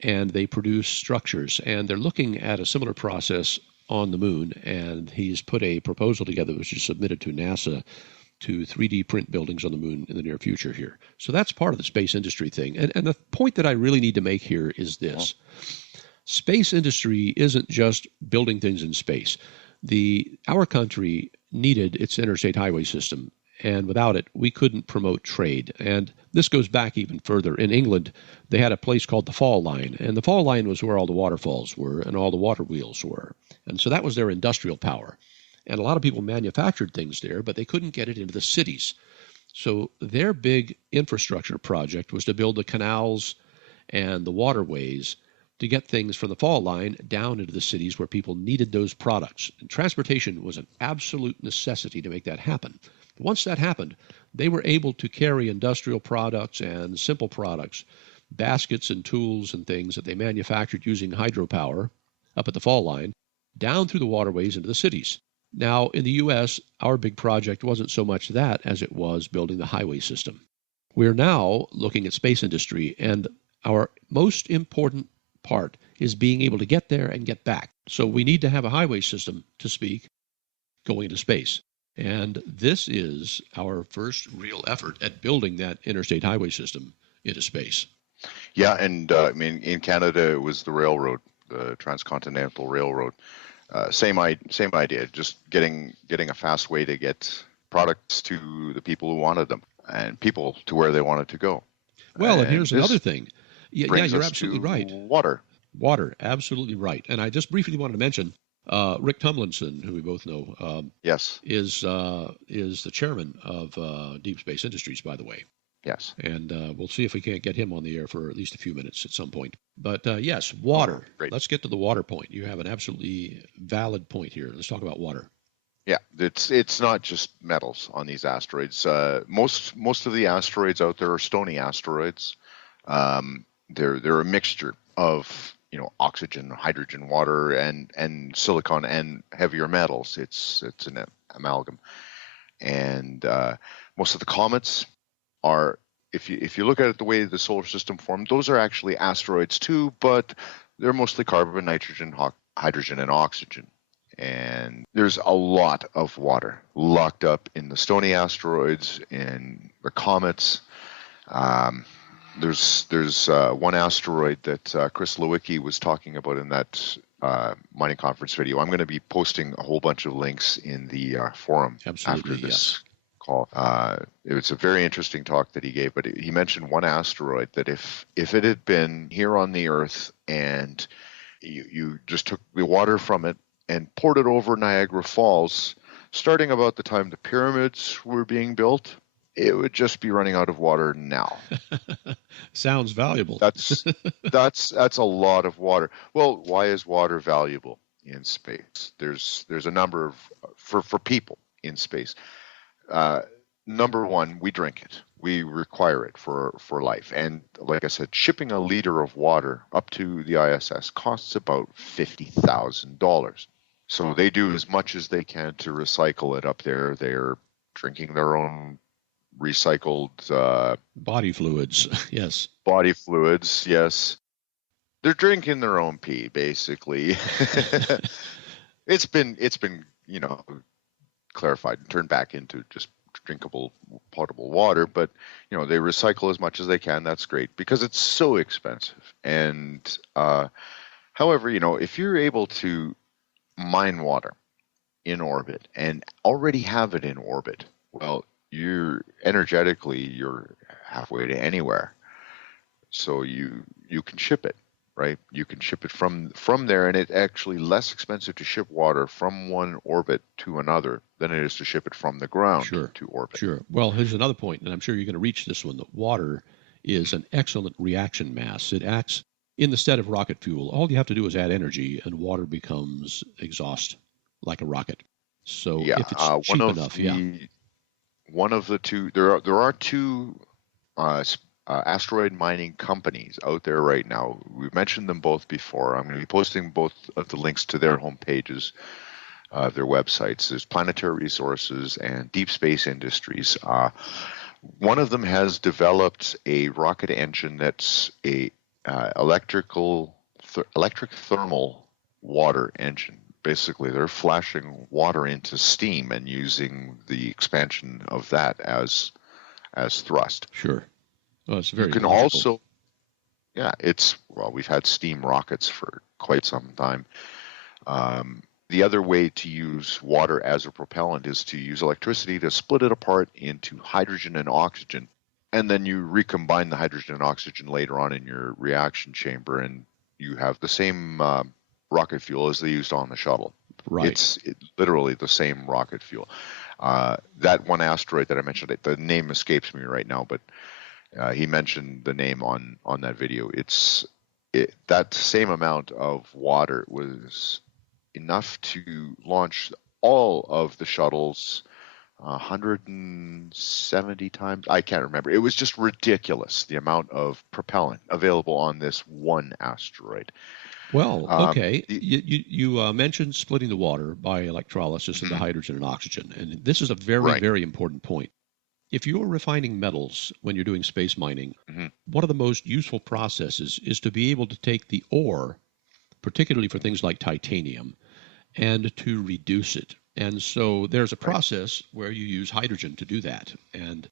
and they produce structures. And they're looking at a similar process on the moon, and he's put a proposal together which is submitted to NASA to 3D print buildings on the moon in the near future here. So that's part of the space industry thing. And the point that I really need to make here is this. Space industry isn't just building things in space. Our country needed its interstate highway system, and without it, we couldn't promote trade. And this goes back even further. In England, they had a place called the Fall Line, and the Fall Line was where all the waterfalls were and all the water wheels were. And so that was their industrial power. And a lot of people manufactured things there, but they couldn't get it into the cities. So their big infrastructure project was to build the canals and the waterways to get things from the Fall Line down into the cities where people needed those products. And transportation was an absolute necessity to make that happen. But once that happened, they were able to carry industrial products and simple products, baskets and tools and things that they manufactured using hydropower up at the Fall Line, down through the waterways into the cities. Now, in the U.S., our big project wasn't so much that as it was building the highway system. We're now looking at space industry, and our most important part is being able to get there and get back. So we need to have a highway system, to speak, going into space. And this is our first real effort at building that interstate highway system into space. Yeah, and I mean, in Canada, it was the railroad, the Transcontinental Railroad. Same idea, just getting a fast way to get products to the people who wanted them and people to where they wanted to go. Well, and here's another thing. Yeah, you're us absolutely to right. Water, absolutely right. And I just briefly wanted to mention Rick Tumlinson, who we both know. Yes. Is the chairman of Deep Space Industries, by the way. Yes. And we'll see if we can't get him on the air for at least a few minutes at some point. But yes, water. Great. Let's get to the water point. You have an absolutely valid point here. Let's talk about water. Yeah, it's not just metals on these asteroids. Most of the asteroids out there are stony asteroids. They're a mixture of oxygen, hydrogen, water, and silicon and heavier metals. It's an amalgam, and most of the comets are, if you look at it the way the solar system formed, those are actually asteroids too, but they're mostly carbon, nitrogen, hydrogen, and oxygen. And there's a lot of water locked up in the stony asteroids and the comets. There's one asteroid that Chris Lewicki was talking about in that mining conference video. I'm going to be posting a whole bunch of links in the forum after this call. It was a very interesting talk that he gave, but he mentioned one asteroid that if it had been here on the Earth and you just took the water from it and poured it over Niagara Falls, starting about the time the pyramids were being built, it would just be running out of water now. Sounds valuable. That's a lot of water. Well, why is water valuable in space? There's a number of for people in space. Number one, we drink it. We require it for life. And like I said, shipping a liter of water up to the ISS costs about $50,000. So they do as much as they can to recycle it up there. They're drinking their own recycled body fluids. Yes. Body fluids, yes. They're drinking their own pee, basically. It's been clarified and turned back into just drinkable potable water, but they recycle as much as they can. That's great because it's so expensive. And however, if you're able to mine water in orbit and already have it in orbit, well, you're halfway to anywhere, so you can ship it, right? You can ship it from there, and it's actually less expensive to ship water from one orbit to another than it is to ship it from the ground to orbit. Sure. Well, here's another point, and I'm sure you're going to reach this one, that water is an excellent reaction mass. It acts in the stead of rocket fuel. All you have to do is add energy, and water becomes exhaust like a rocket. So if it's cheap enough, one of the two, there are two asteroid mining companies out there right now. We've mentioned them both before. I'm going to be posting both of the links to their homepages, their websites. There's Planetary Resources and Deep Space Industries. One of them has developed a rocket engine that's a electric thermal water engine. Basically, they're flashing water into steam and using the expansion of that as thrust. Sure. Well, it's You very can logical. also, yeah, we've had steam rockets for quite some time. The other way to use water as a propellant is to use electricity to split it apart into hydrogen and oxygen, and then you recombine the hydrogen and oxygen later on in your reaction chamber, and you have the same rocket fuel as they used on the shuttle. Right. It's literally the same rocket fuel. That one asteroid that I mentioned, the name escapes me right now, but he mentioned the name on that video. That same amount of water was enough to launch all of the shuttles 170 times. I can't remember. It was just ridiculous, the amount of propellant available on this one asteroid. Well, okay. You mentioned splitting the water by electrolysis into hydrogen and oxygen, and this is a very, very important point. If you're refining metals when you're doing space mining, one of the most useful processes is to be able to take the ore, particularly for things like titanium, and to reduce it. And so there's a process where you use hydrogen to do that. And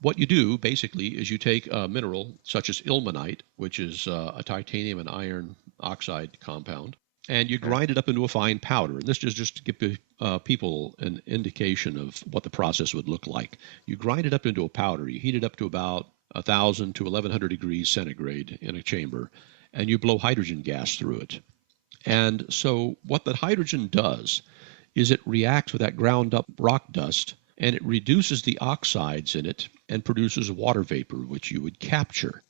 what you do basically is you take a mineral such as ilmenite, which is a titanium and iron oxide compound, and you grind it up into a fine powder. And this is just to give people an indication of what the process would look like. You grind it up into a powder. You heat it up to about 1,000 to 1,100 degrees centigrade in a chamber, and you blow hydrogen gas through it. And so what the hydrogen does is it reacts with that ground up rock dust, and it reduces the oxides in it and produces water vapor, which you would capture.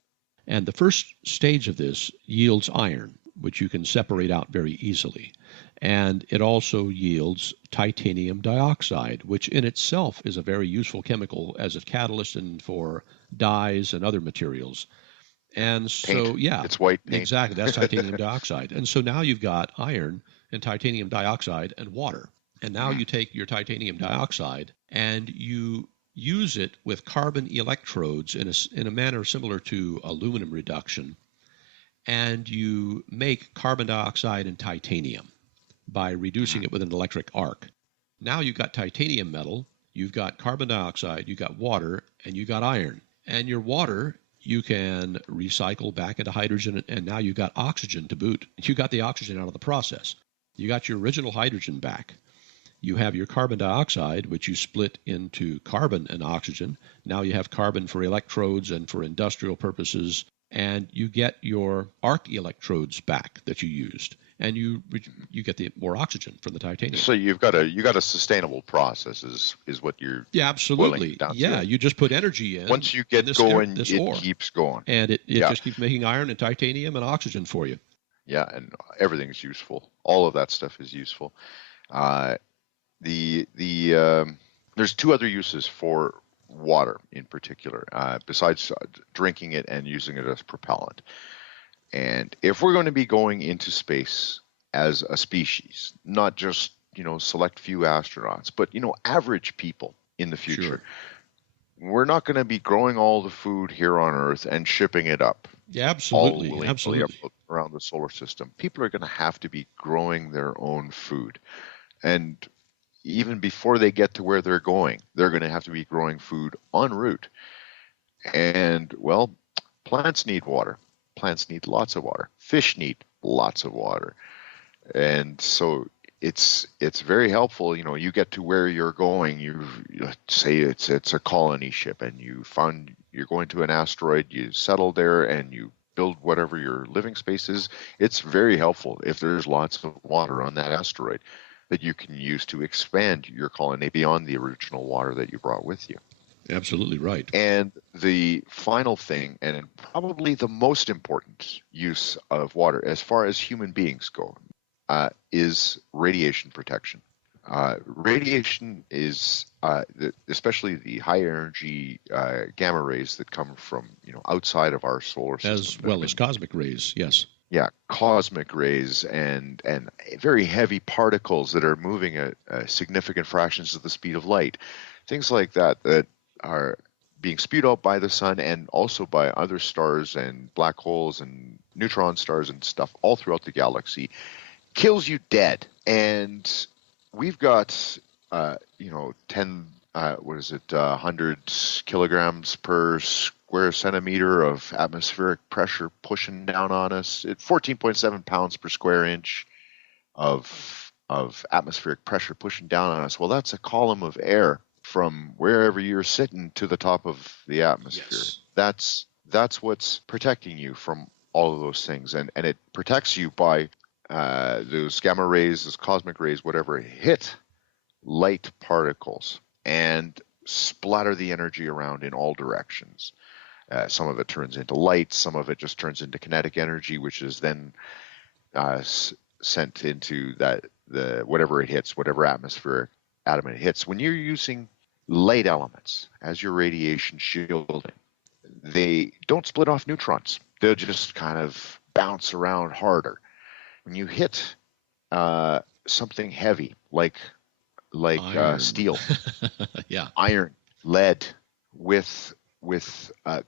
And the first stage of this yields iron, which you can separate out very easily. And it also yields titanium dioxide, which in itself is a very useful chemical as a catalyst and for dyes and other materials. And so, paint. yeah, it's white paint. Exactly. That's titanium dioxide. And so now you've got iron and titanium dioxide and water. And now you take your titanium dioxide and you use it with carbon electrodes in a manner similar to aluminum reduction. And you make carbon dioxide and titanium by reducing it with an electric arc. Now you've got titanium metal, you've got carbon dioxide, you've got water, and you've got iron. And your water you can recycle back into hydrogen, and now you've got oxygen to boot. You got the oxygen out of the process. You got your original hydrogen back. You have your carbon dioxide, which you split into carbon and oxygen. Now you have carbon for electrodes and for industrial purposes, and you get your arc electrodes back that you used, and you get the more oxygen from the titanium. So you've got a sustainable process is what you're absolutely down to. You just put energy in. Once you get going, it keeps going, and it just keeps making iron and titanium and oxygen for you. Yeah, and everything's useful. All of that stuff is useful. There's two other uses for water in particular, besides drinking it and using it as propellant. And if we're going to be going into space as a species, not just, select few astronauts, but, average people in the future, we're not going to be growing all the food here on Earth and shipping it up. Yeah, absolutely. Up around the solar system. People are going to have to be growing their own food. And even before they get to where they're going, they're going to have to be growing food en route. And, well, plants need water. Plants need lots of water. Fish need lots of water. And so it's very helpful. You get to where you're going. You say it's a colony ship, and you're going to an asteroid. You settle there, and you build whatever your living space is. It's very helpful if there's lots of water on that asteroid that you can use to expand your colony beyond the original water that you brought with you. Absolutely right. And the final thing, and probably the most important use of water as far as human beings go, is radiation protection. Radiation is, especially the high energy gamma rays that come from outside of our solar system, As that well as cosmic rays, yes. yeah, cosmic rays and very heavy particles that are moving at significant fractions of the speed of light, things like that are being spewed out by the sun and also by other stars and black holes and neutron stars and stuff all throughout the galaxy, kills you dead. And we've got 10 what is it 100 kilograms per square centimeter of atmospheric pressure pushing down on us, 14.7 pounds per square inch of atmospheric pressure pushing down on us. Well, that's a column of air from wherever you're sitting to the top of the atmosphere. Yes. That's what's protecting you from all of those things, and it protects you by those gamma rays, those cosmic rays, whatever, hit light particles and splatter the energy around in all directions. Some of it turns into light, some of it just turns into kinetic energy, which is then sent into the whatever it hits, whatever atmospheric atom it hits. When you're using light elements as your radiation shielding, they don't split off neutrons. They'll just kind of bounce around harder. When you hit something heavy like steel, yeah, iron, lead, with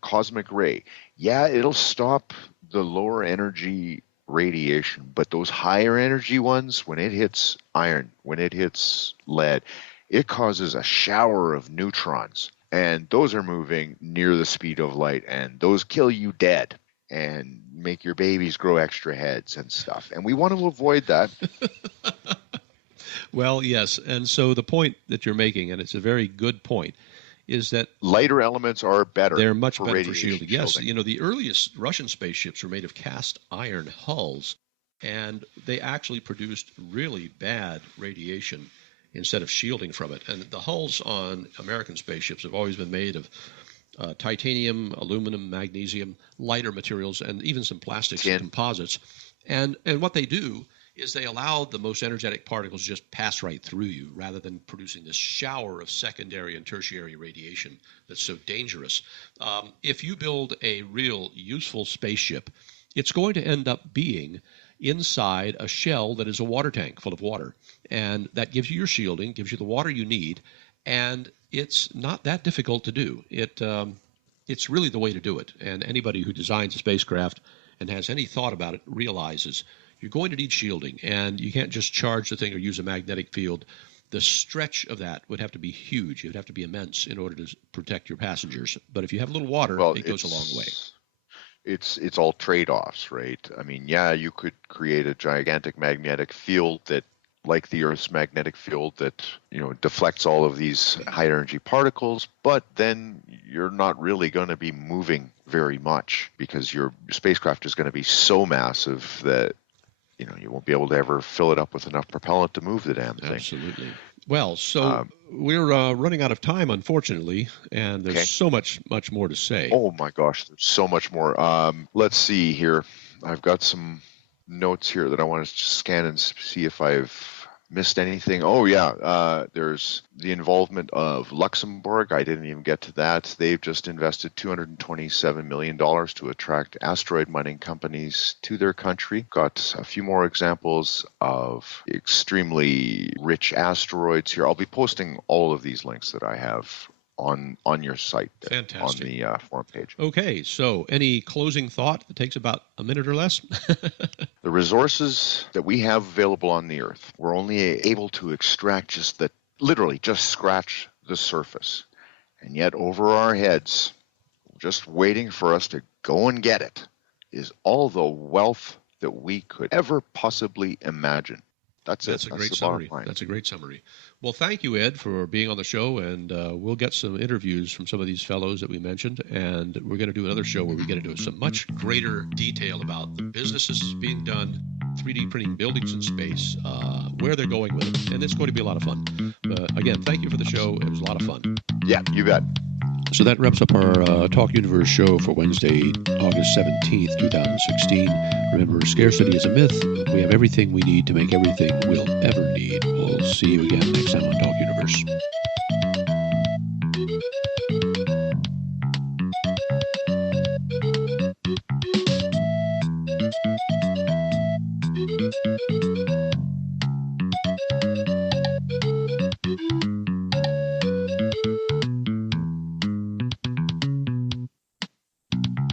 cosmic ray, yeah, it'll stop the lower energy radiation, but those higher energy ones, when it hits iron, when it hits lead, it causes a shower of neutrons, and those are moving near the speed of light, and those kill you dead and make your babies grow extra heads and stuff. And we want to avoid that. Well, yes. And so the point that you're making, and it's a very good point, is that lighter elements are better. They're much better for radiation shielding. Yes, the earliest Russian spaceships were made of cast iron hulls, and they actually produced really bad radiation instead of shielding from it. And the hulls on American spaceships have always been made of titanium, aluminum, magnesium, lighter materials, and even some plastics and composites. And what they do is they allow the most energetic particles to just pass right through you rather than producing this shower of secondary and tertiary radiation that's so dangerous. If you build a real useful spaceship, it's going to end up being inside a shell that is a water tank full of water. And that gives you your shielding, gives you the water you need, and it's not that difficult to do. It's really the way to do it. And anybody who designs a spacecraft and has any thought about it realizes you're going to need shielding, and you can't just charge the thing or use a magnetic field. The stretch of that would have to be huge. It would have to be immense in order to protect your passengers. But if you have a little water, it goes a long way. It's all trade-offs, right? I mean, yeah, you could create a gigantic magnetic field that, like the Earth's magnetic field, that deflects all of these high-energy particles, but then you're not really going to be moving very much because your spacecraft is going to be so massive that you won't be able to ever fill it up with enough propellant to move the damn thing. Absolutely. Well, so we're running out of time, unfortunately, and there's so much more to say. Oh my gosh, there's so much more. Let's see here. I've got some notes here that I want to scan and see if I've missed anything. Oh yeah, there's the involvement of Luxembourg. I didn't even get to that. They've just invested $227 million to attract asteroid mining companies to their country. Got a few more examples of extremely rich asteroids here. I'll be posting all of these links that I have on your site. Fantastic. On the forum page. Okay, so any closing thought that takes about a minute or less? The resources that we have available on the Earth, we're only able to extract literally just scratch the surface. And yet over our heads, just waiting for us to go and get it, is all the wealth that we could ever possibly imagine. That's a great summary. That's a great summary. Well, thank you, Ed, for being on the show, and we'll get some interviews from some of these fellows that we mentioned, and we're going to do another show where we get into some much greater detail about the businesses being done, 3D printing buildings in space, where they're going with it, and it's going to be a lot of fun. Again, thank you for the show. It was a lot of fun. Yeah, you bet. So that wraps up our Talk Universe show for Wednesday, August 17th, 2016. Remember, scarcity is a myth. We have everything we need to make everything we'll ever need. We'll see you again next time on Talk Universe.